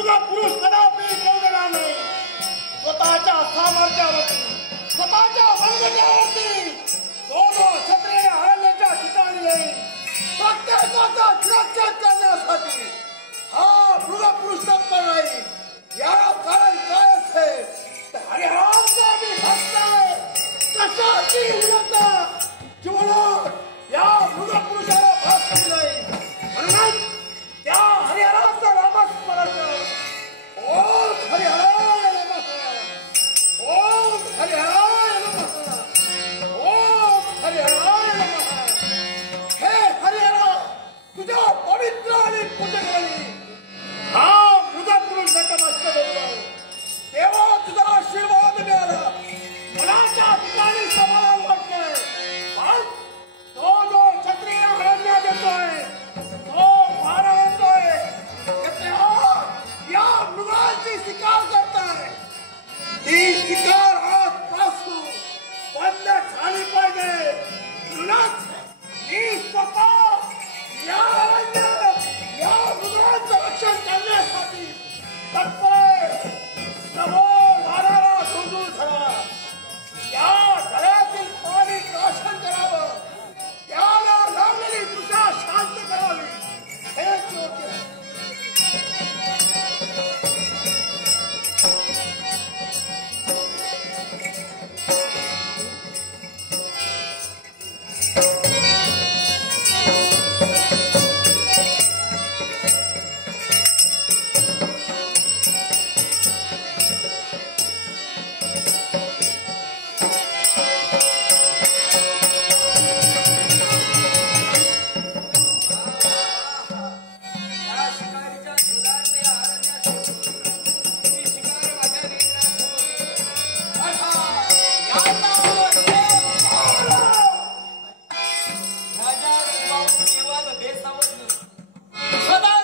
मृगपुरुष कदापि कळणार नाही. स्वतःच्या सामर्थ्यावरती, स्वतःच्या बलबजावरती तो क्षत्रिय अरण्याच्या ठिकाणी येईल. प्रत्येकाचा सुरक्षित करण्यासाठी हा मृगपुरुष तत्पर राहील. याला कारण काय असेल तर हरिहरांचा मी भक्त आहे. कशाची हिंमता जीवनात या मृगपुरुषाला भास नाही. म्हणून त्या हरिहरांचा नामस्मरण कर. ओम हरिहराय नमः, ओम हरिहराय नमः, ओम हरिहराय नमः. हे हरिहरा, तुझ्या पवित्र आणि पूजनाने हा मृगपुरुष नतमस्तक होतो. तेव्हा तुझा आशीर्वाद मिळाला. मनाच्या ठिकाणी समाधान वाटतंय. पण तो जो क्षत्रिय अरण्यात येतोय, तो मारा येतोय, या मृगाची शिकार करताय. ती शिकार आजपासून बंद झाली पाहिजे. म्हणूनच मी स्वतः या अरण्यात या मृगाचं रक्षण करण्यासाठी तत्पर आहे. समोर राहणारा दुर्दूर धरा, या धऱ्यातील पाणी प्राशन करावं, त्याला लागलेली तृषा शांत करावी. हेच योग्य आहे. सदा